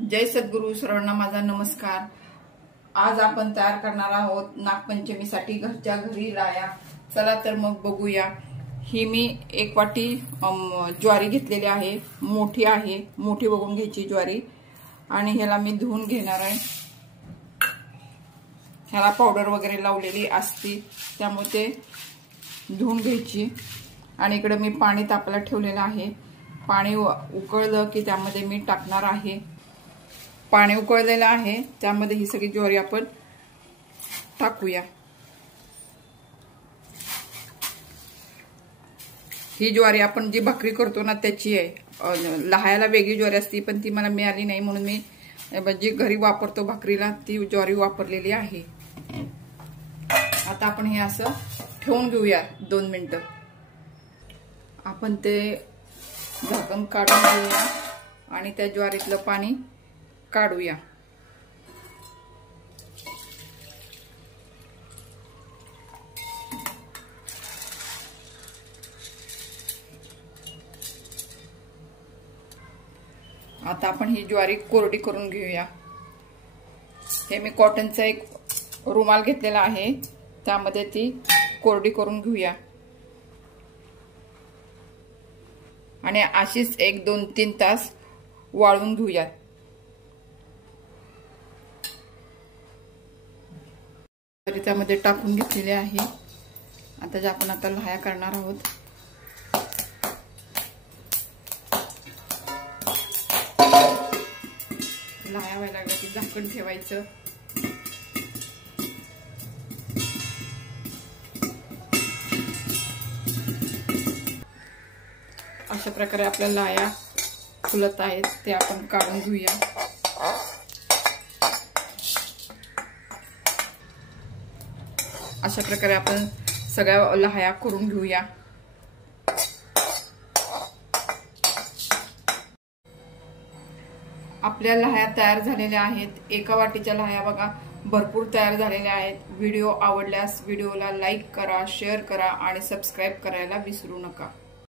जय सद्गुरू. सर्वांना माझा नमस्कार. आज आपण तयार करणार आहोत नागपंचमीसाठी घरच्या घरी लाया. चला तर मग बघूया. ही मी 1 वाटी ज्वारी घेतलेली आहे. मोठी आहे, मोठी बघून घ्यायची ज्वारी. आणि ह्याला मी धुवून घेणार आहे. ह्याला पावडर वगैरे लावलेली असते त्यामुळे ते धुवून घ्यायची. आणि इकडे मी पाणी तापायला ठेवलेलं आहे. पाणी उकळलं की त्यामध्ये मी टाकणार आहे. पाणी उकळलेलं आहे त्यामध्ये ही सगळी ज्वारी आपण टाकूया. ही ज्वारी आपण जी भाकरी करतो ना त्याची आहे. लहायला वेगळी ज्वारी असती पण ती मला मिळाली नाही म्हणून मी जी घरी वापरतो भाकरीला ती ज्वारी वापरलेली आहे. आता आपण हे असं ठेवून घेऊया 2 मिनिटं. आपण ते झाकण काढून घेऊया आणि त्या ज्वारीतलं पाणी काढूया. आता आपण ही ज्वारी कोरडी करून घेऊया. हे मी कॉटनचा एक रुमाल घेतलेला आहे त्यामध्ये ती कोरडी करून घेऊया. आणि अशीच 1, 2, 3 तास वाळून घेऊया. त्यामध्ये टाकून घेतलेले आहे. आता जे आपण आता लाह्या करणार आहोत. लाह्या व्हायला लागल्या की झाकण ठेवायचं. अशा प्रकारे आपल्या लाह्या फुलत आहेत ते आपण काढून घेऊया. अशा प्रकारे आपण सगळ्या लाह्या करून घेऊया. आपल्या लाह्या तयार झालेल्या आहेत. 1 वाटीच्या लाह्या बघा भरपूर तयार झालेल्या आहेत. व्हिडिओ आवडल्यास व्हिडिओला लाईक करा, शेअर करा आणि सबस्क्राईब करायला विसरू नका.